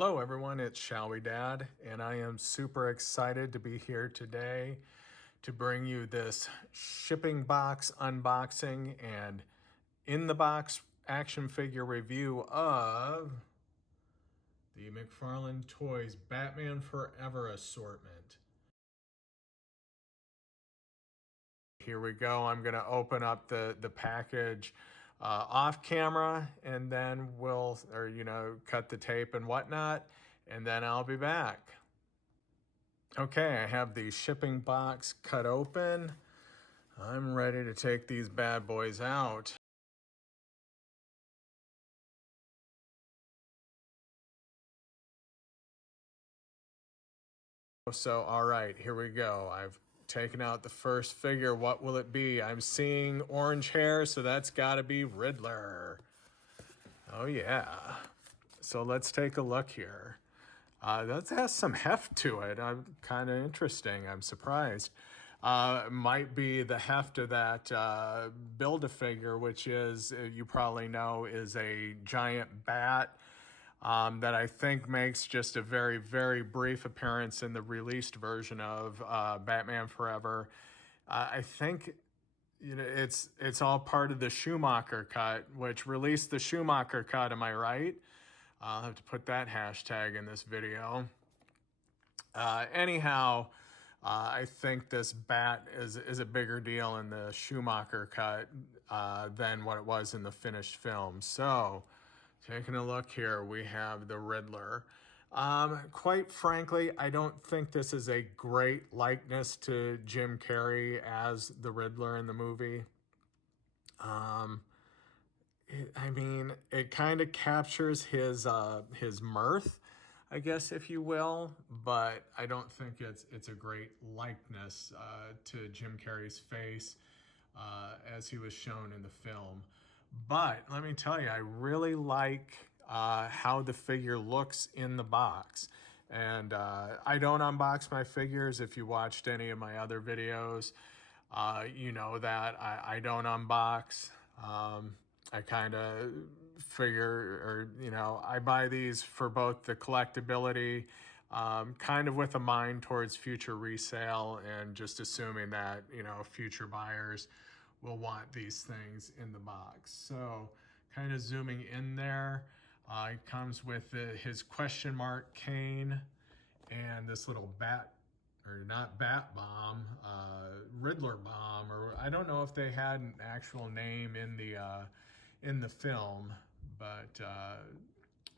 Hello everyone, it's Shall We Dad, and I am super excited to be here today to bring you this shipping box unboxing and in the box action figure review of the McFarlane Toys Batman Forever assortment. Here we go. I'm going to open up the package off camera, and then we'll, cut the tape and whatnot, and then I'll be back. Okay, I have the shipping box cut open. I'm ready to take these bad boys out. So, all right, here we go. I've taken out the first figure. What will it be? I'm seeing orange hair, so that's got to be Riddler. Oh, yeah. So let's take a look here. That has some heft to it. I'm kind of interesting. I'm surprised. Might be the heft of that Build-A-Figure, which is, you probably know, is a giant bat that I think makes just a very, very brief appearance in the released version of Batman Forever. I think it's all part of the Schumacher cut, which released the Schumacher cut. Am I right? I'll have to put that hashtag in this video. Anyhow, I think this bat is a bigger deal in the Schumacher cut than what it was in the finished film. So, taking a look here, we have the Riddler. Quite frankly, I don't think this is a great likeness to Jim Carrey as the Riddler in the movie. It kind of captures his mirth, I guess, if you will, but I don't think it's a great likeness to Jim Carrey's face as he was shown in the film. But let me tell you, I really like how the figure looks in the box. And I don't unbox my figures. If you watched any of my other videos, you know that I don't unbox. I kind of figure, I buy these for both the collectability, kind of with a mind towards future resale, and just assuming that, future buyers will want these things in the box. So kind of zooming in there, it comes with his question mark cane and this little bat, or not bat bomb, Riddler bomb, or I don't know if they had an actual name in the film, but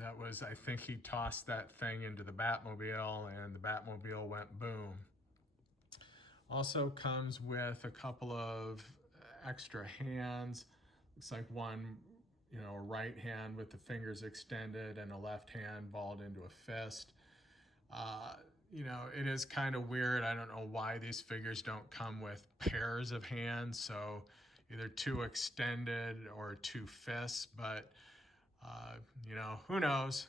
that was, I think he tossed that thing into the Batmobile and the Batmobile went boom. Also comes with a couple of extra hands. Looks like one, a right hand with the fingers extended and a left hand balled into a fist. It is kind of weird. I don't know why these figures don't come with pairs of hands, so either two extended or two fists, but, who knows?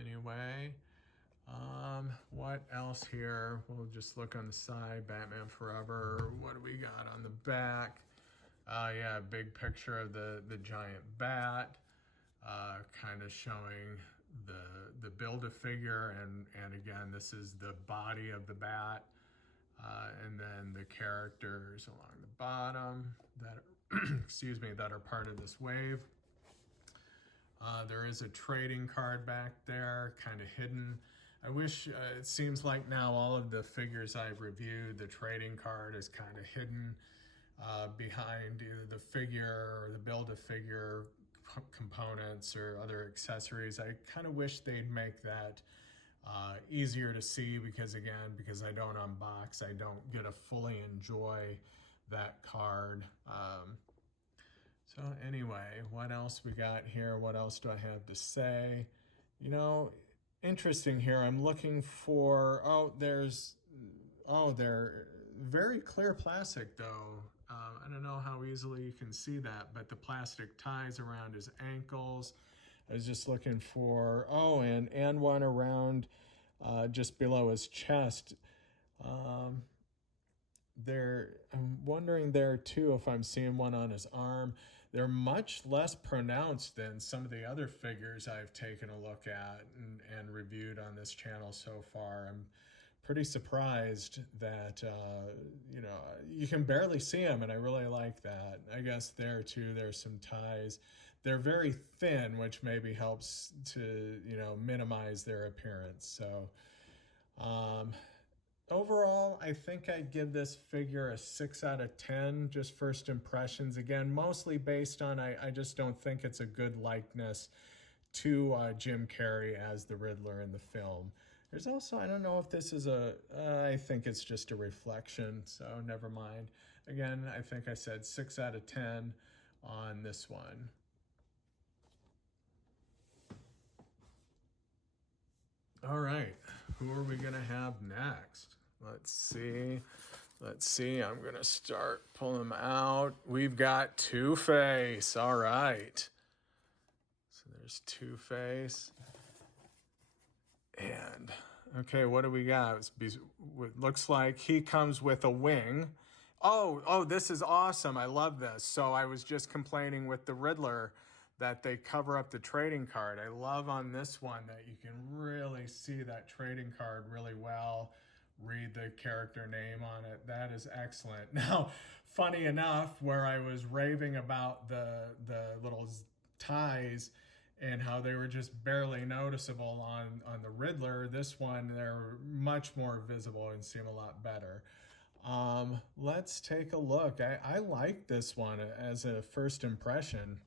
Anyway, what else here? We'll just look on the side. Batman Forever. What do we got on the back? Yeah, big picture of the giant bat, kind of showing the Build-A-Figure, and again, this is the body of the bat, and then the characters along the bottom that are, excuse me, that are part of this wave. There is a trading card back there, kind of hidden. I wish, it seems like now all of the figures I've reviewed, the trading card is kind of hidden behind either the figure or the Build-A-Figure components or other accessories. I kind of wish they'd make that easier to see, because I don't unbox, I don't get to fully enjoy that card. So anyway, what else we got here? What else do I have to say? Interesting here. I'm looking for, they're very clear plastic though. I don't know how easily you can see that, but the plastic ties around his ankles. I was just looking for, and one around just below his chest. I'm wondering there too if I'm seeing one on his arm. they're much less pronounced than some of the other figures I've taken a look at and reviewed on this channel so far. I'm pretty surprised that, you know, you can barely see them, and I really like that. I guess there too, there's some ties. They're very thin, which maybe helps to, you know, minimize their appearance. So, overall, I think I'd give this figure a 6 out of 10, just first impressions. Again, mostly based on, I just don't think it's a good likeness to Jim Carrey as the Riddler in the film. There's also, I don't know if this is I think it's just a reflection, so never mind. Again, I think I said 6 out of 10 on this one. All right, who are we gonna have next? Let's see. I'm gonna start pulling them out. We've got Two-Face. All right. So there's Two-Face. And okay, what do we got? It looks like he comes with a wing. Oh, this is awesome. I love this. So I was just complaining with the Riddler that they cover up the trading card. I love on this one that you can really see that trading card really well. Read the character name on it. That is excellent. Now, funny enough, where I was raving about the little ties and how they were just barely noticeable on the Riddler, this one, they're much more visible and seem a lot better. Let's take a look. I like this one as a first impression.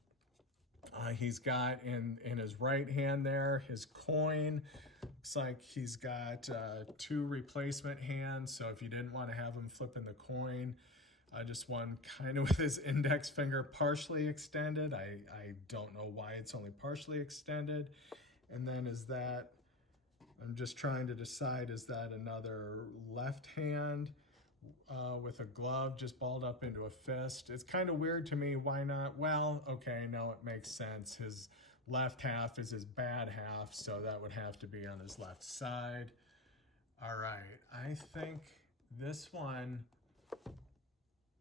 He's got in his right hand there his coin. Looks like he's got 2 replacement hands, so if you didn't want to have him flipping the coin, just one kind of with his index finger partially extended. I don't know why it's only partially extended. And then is that, I'm just trying to decide, is that another left hand with a glove just balled up into a fist? It's kind of weird to me. Why not? Well, okay, no, it makes sense. His left half is his bad half, so that would have to be on his left side. All right, I think this one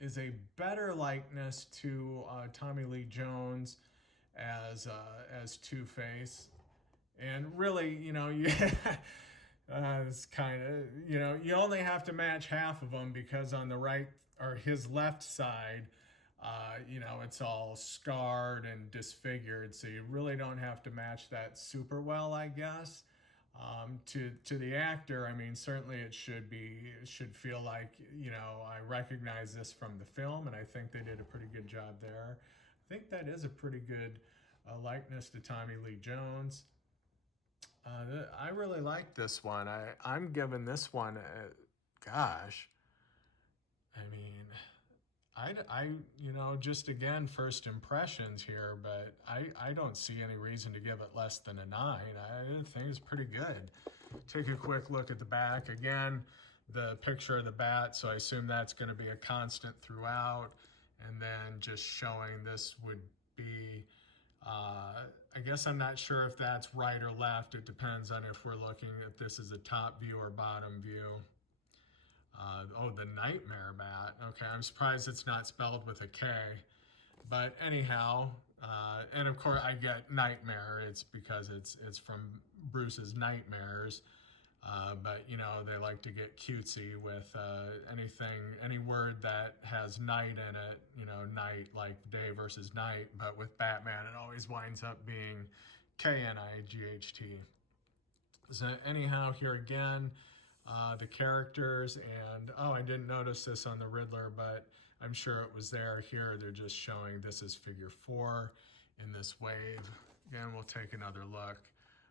is a better likeness to Tommy Lee Jones as Two-Face. And really, you know, it's kind of, you know, you only have to match half of them because on the right, or his left side, you know, it's all scarred and disfigured, so you really don't have to match that super well, I guess. To the actor, I mean, certainly it should feel like, you know, I recognize this from the film, and I think they did a pretty good job there. I think that is a pretty good likeness to Tommy Lee Jones. I really like this one. I'm giving this one, gosh, I mean, I you know, just again, first impressions here, but I don't see any reason to give it less than a 9. I think it's pretty good. Take a quick look at the back. Again, the picture of the bat, so I assume that's going to be a constant throughout. And then just showing this would be, I guess I'm not sure if that's right or left. It depends on if we're looking at this as a top view or bottom view. Oh, the Nightmare bat. Okay, I'm surprised it's not spelled with a K. But anyhow, and of course I get Nightmare. It's because it's from Bruce's Nightmares. But, you know, they like to get cutesy with any word that has night in it, you know, night like day versus night. But with Batman, it always winds up being K-N-I-G-H-T. So anyhow, here again, the characters, and oh, I didn't notice this on the Riddler, but I'm sure it was there. Here they're just showing this is figure 4 in this wave. Again, we'll take another look.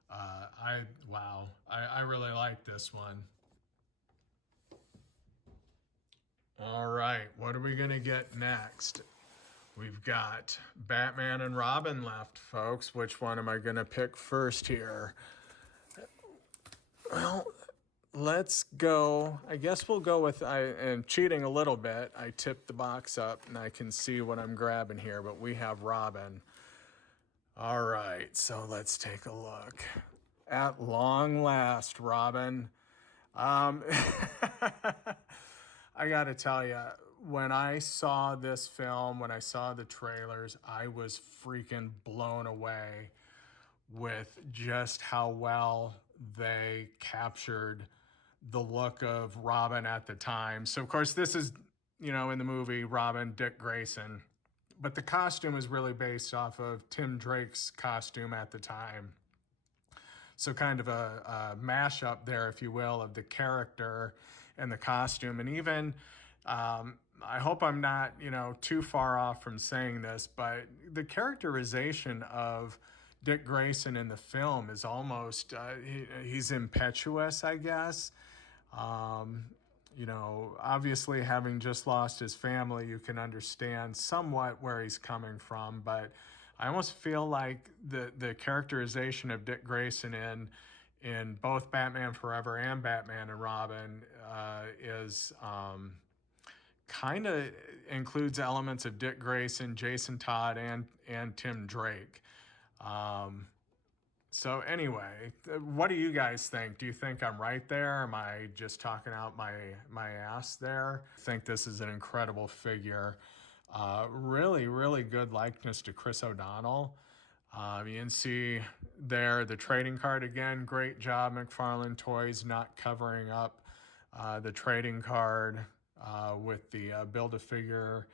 I really like this one. All right, what are we gonna get next? We've got Batman and Robin left, folks. Which one am I gonna pick first here? Well, let's go. I guess we'll go with, I am cheating a little bit. I tipped the box up and I can see what I'm grabbing here, but we have Robin. All right, so let's take a look. At long last, Robin. I gotta tell you, when I saw this film, when I saw the trailers, I was freaking blown away with just how well they captured the look of Robin at the time. So, of course, this is, in the movie, Robin, Dick Grayson. But the costume is really based off of Tim Drake's costume at the time. So kind of a mashup there, if you will, of the character and the costume. And even, I hope I'm not, too far off from saying this, but the characterization of Dick Grayson in the film is almost, he's impetuous, I guess. Obviously having just lost his family, you can understand somewhat where he's coming from, but I almost feel like the characterization of Dick Grayson in both Batman Forever and Batman and Robin is kind of includes elements of Dick Grayson, Jason Todd, and Tim Drake. So anyway, what do you guys think? Do you think I'm right there? Am I just talking out my ass there? I think this is an incredible figure. Really, really good likeness to Chris O'Donnell. You can see there the trading card again. Great job, McFarlane Toys, not covering up the trading card with the Build-A-Figure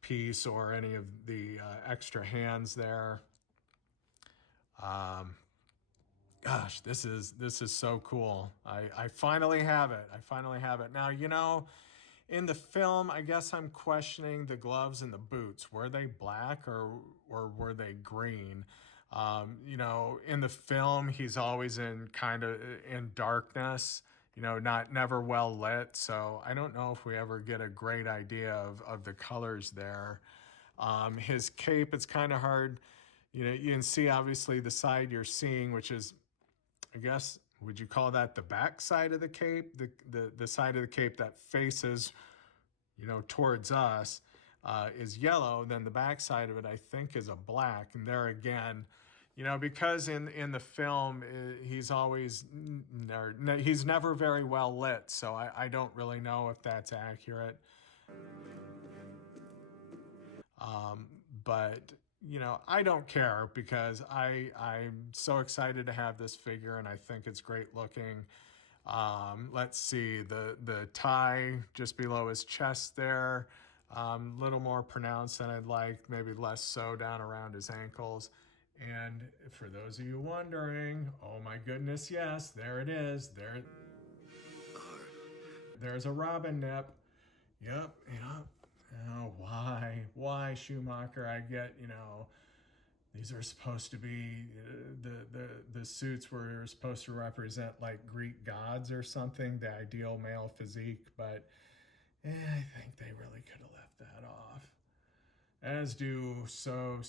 piece or any of the extra hands there. Gosh, this is so cool. I finally have it. Now, in the film, I guess I'm questioning the gloves and the boots. Were they black or were they green? In the film, he's always in darkness, never well lit. So I don't know if we ever get a great idea of the colors there. His cape, it's kind of hard. You can see obviously the side you're seeing, which is, I guess, would you call that the back side of the cape? The side of the cape that faces, towards us is yellow. Then the back side of it, I think, is a black. And there again, because in the film, he's never very well lit. So I don't really know if that's accurate. But I don't care because I'm so excited to have this figure and I think it's great looking. Let's see, the tie just below his chest there, little more pronounced than I'd like, maybe less so down around his ankles. And for those of you wondering, oh my goodness, yes, there it is. There's a Robin nip. Yep. Oh, why Schumacher? I get, these are supposed to be, the suits were supposed to represent like Greek gods or something, the ideal male physique, but I think they really could have left that off. As do so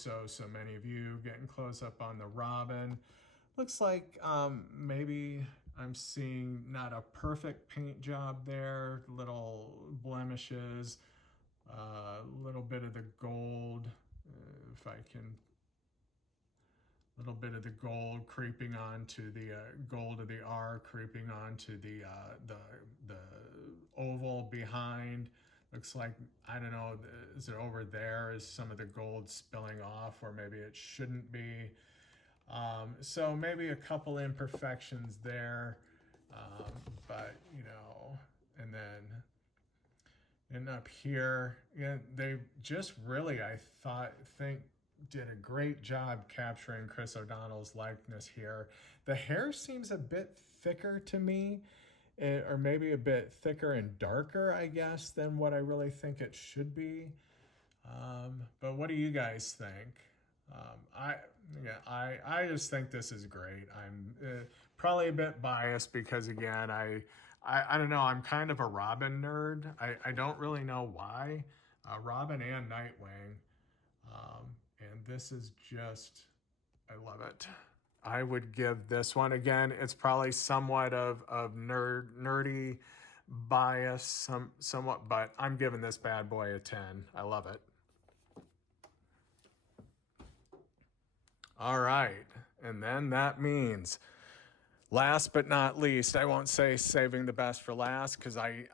many of you. Getting close up on the Robin. Looks like maybe I'm seeing not a perfect paint job there, little blemishes. Little bit of the gold, if I can, little bit of the gold creeping onto the gold of the R, creeping onto the oval behind. Looks like, I don't know, is it over there? Is some of the gold spilling off, or maybe it shouldn't be? So maybe a couple imperfections there, but and then. And up here, they just really, I think, did a great job capturing Chris O'Donnell's likeness here. The hair seems a bit thicker to me, or maybe a bit thicker and darker, I guess, than what I really think it should be. But what do you guys think? I just think this is great. I'm probably a bit biased because, again, I don't know, I'm kind of a Robin nerd. I don't really know why. Robin and Nightwing. And this is just, I love it. I would give this one, again, it's probably somewhat of nerdy bias, somewhat, but I'm giving this bad boy a 10. I love it. All right, and then that means, last but not least, I won't say saving the best for last because I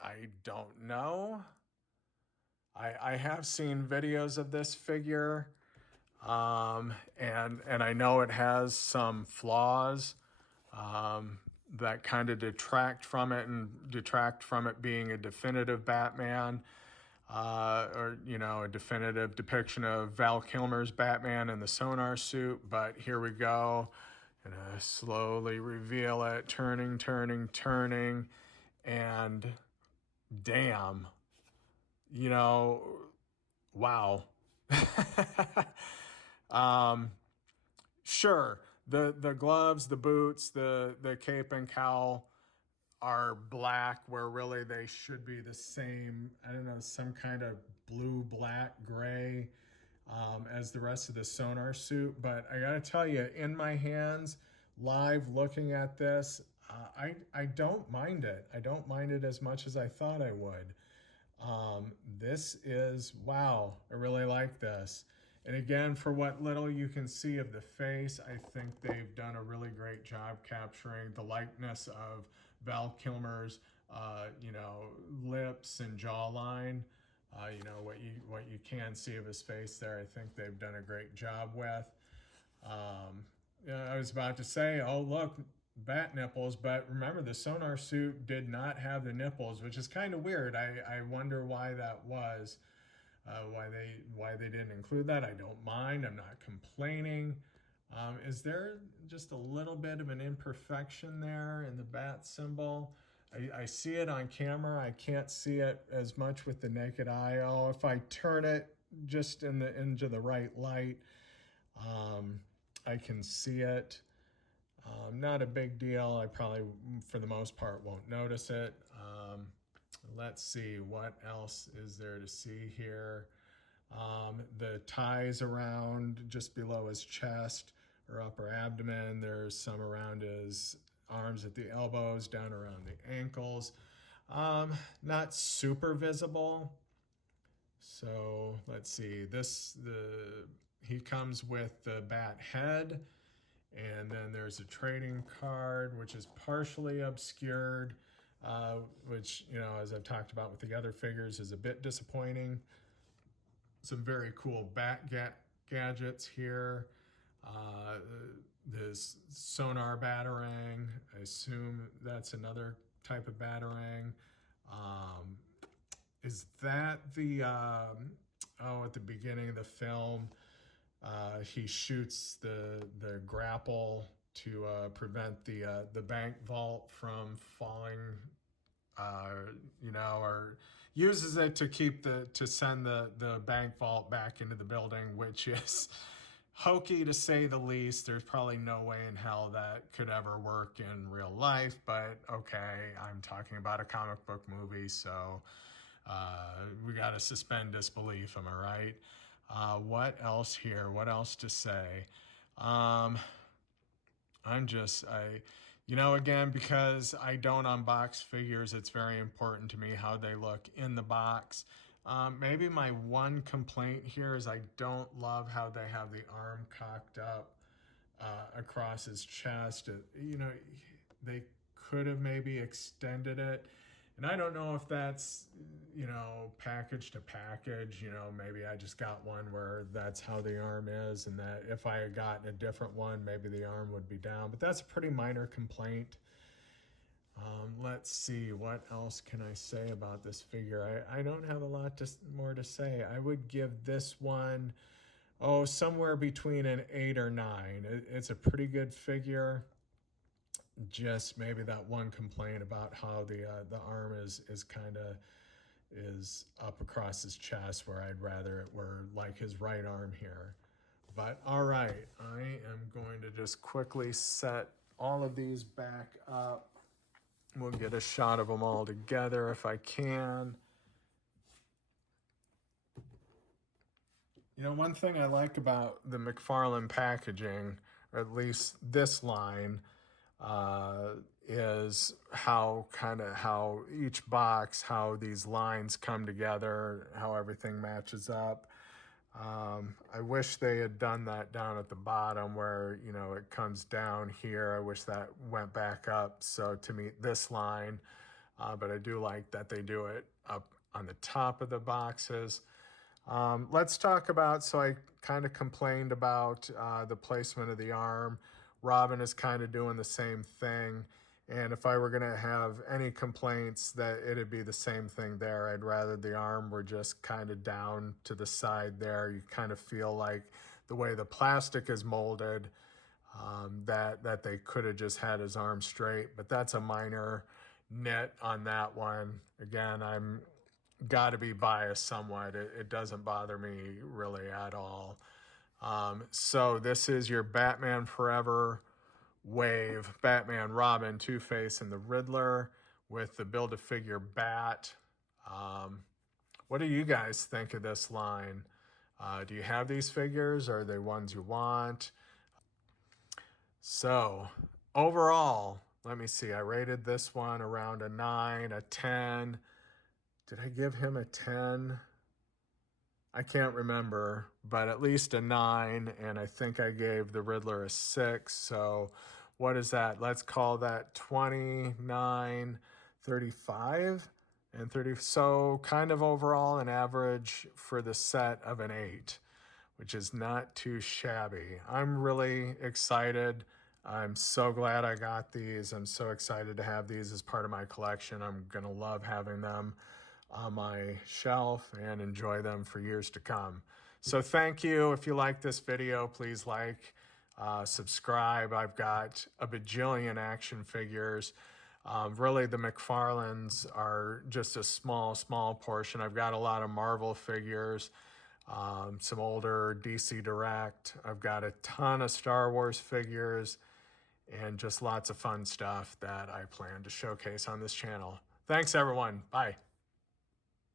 don't know. I have seen videos of this figure, and I know it has some flaws that kind of detract from it and detract from it being a definitive Batman, or a definitive depiction of Val Kilmer's Batman in the sonar suit. But here we go. Gonna slowly reveal it, turning, and damn, wow. um, sure, the gloves, the boots, the cape and cowl are black, where really they should be the same, I don't know, some kind of blue, black, gray, as the rest of the sonar suit. But I gotta tell you, in my hands, live looking at this, I don't mind it. I don't mind it as much as I thought I would. This is, wow, I really like this. And again, for what little you can see of the face, I think they've done a really great job capturing the likeness of Val Kilmer's, lips and jawline. What you can see of his face there, I think they've done a great job with. I was about to say, oh look, bat nipples, but remember the sonar suit did not have the nipples, which is kind of weird. I wonder why that was. Why they didn't include that. I don't mind. I'm not complaining. Is there just a little bit of an imperfection there in the bat symbol? I see it on camera. I can't see it as much with the naked eye. Oh, if I turn it just into the right light, I can see it. Not a big deal. I probably, for the most part, won't notice it. Let's see, what else is there to see here? The ties around just below his chest or upper abdomen. There's some around his arms at the elbows, down around the ankles. Not super visible. So let's see. He comes with the bat head, and then there's a trading card which is partially obscured. Which, as I've talked about with the other figures, is a bit disappointing. Some very cool bat gadgets here. This sonar batarang, I assume that's another type of batarang. Is that at the beginning of the film, he shoots the grapple to prevent the bank vault from falling, or uses it to send the bank vault back into the building, which is hokey to say the least. There's probably no way in hell that could ever work in real life, but okay, I'm talking about a comic book movie, so we got to suspend disbelief, am I right? What else here? What else to say? Again, because I don't unbox figures, it's very important to me how they look in the box. Maybe my one complaint here is I don't love how they have the arm cocked up across his chest. They could have maybe extended it. And I don't know if that's, package to package, maybe I just got one where that's how the arm is, and that if I had gotten a different one, maybe the arm would be down. But that's a pretty minor complaint. Let's see, what else can I say about this figure? I don't have a lot more to say. I would give this one, somewhere between an 8 or 9. It's a pretty good figure. Just maybe that one complaint about how the arm is up across his chest, where I'd rather it were like his right arm here. But all right, I am going to just quickly set all of these back up. We'll get a shot of them all together if I can. One thing I like about the McFarlane packaging, or at least this line, is how each box, how these lines come together, how everything matches up. I wish they had done that down at the bottom where, it comes down here. I wish that went back up so to meet this line. But I do like that they do it up on the top of the boxes. Let's talk about, so I kind of complained about the placement of the arm. Robin is kind of doing the same thing. And if I were going to have any complaints, that it'd be the same thing there. I'd rather the arm were just kind of down to the side there. You kind of feel like the way the plastic is molded, that they could have just had his arm straight. But that's a minor nit on that one. Again, I'm got to be biased somewhat. It doesn't bother me really at all. So this is your Batman Forever wave, Batman, Robin, Two-Face, and the Riddler with the Build-A-Figure Bat. What do you guys think of this line? Do you have these figures? Are they ones you want? So overall, let me see. I rated this one around a 9, a 10. Did I give him a 10? I can't remember, but at least a 9, and I think I gave the Riddler a 6. So what is that? Let's call that 29, 35, and 30. So kind of overall an average for the set of an 8, which is not too shabby. I'm really excited. I'm so glad I got these. I'm so excited to have these as part of my collection. I'm going to love having them on my shelf and enjoy them for years to come. So thank you. If you like this video, please like, subscribe. I've got a bajillion action figures. Really, the McFarlanes are just a small portion. I've got a lot of Marvel figures, some older DC Direct. I've got a ton of Star Wars figures and just lots of fun stuff that I plan to showcase on this channel. Thanks, everyone. Bye.